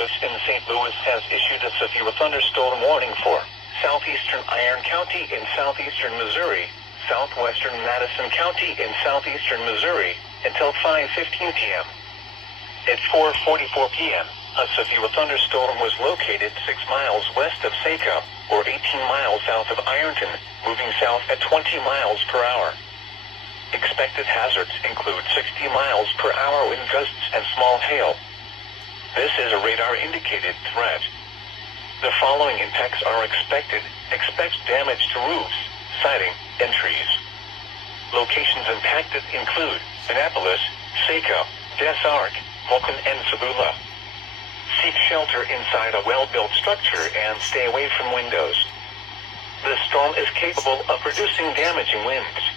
Service in St. Louis has issued a severe thunderstorm warning for southeastern Iron County in southeastern Missouri, southwestern Madison County in southeastern Missouri, until 5:15 p.m. At 4:44 p.m., a severe thunderstorm was located 6 miles west of Saco, or 18 miles south of Ironton, moving south at 20 miles per hour. Expected hazards include 60 miles per hour wind gusts and small hail. This is a radar-indicated threat. The following impacts are expected. Expect damage to roofs, siding, and trees. Locations impacted include Annapolis, Saco, Des Arc, Vulcan, and Sabula. Seek shelter inside a well-built structure and stay away from windows. The storm is capable of producing damaging winds.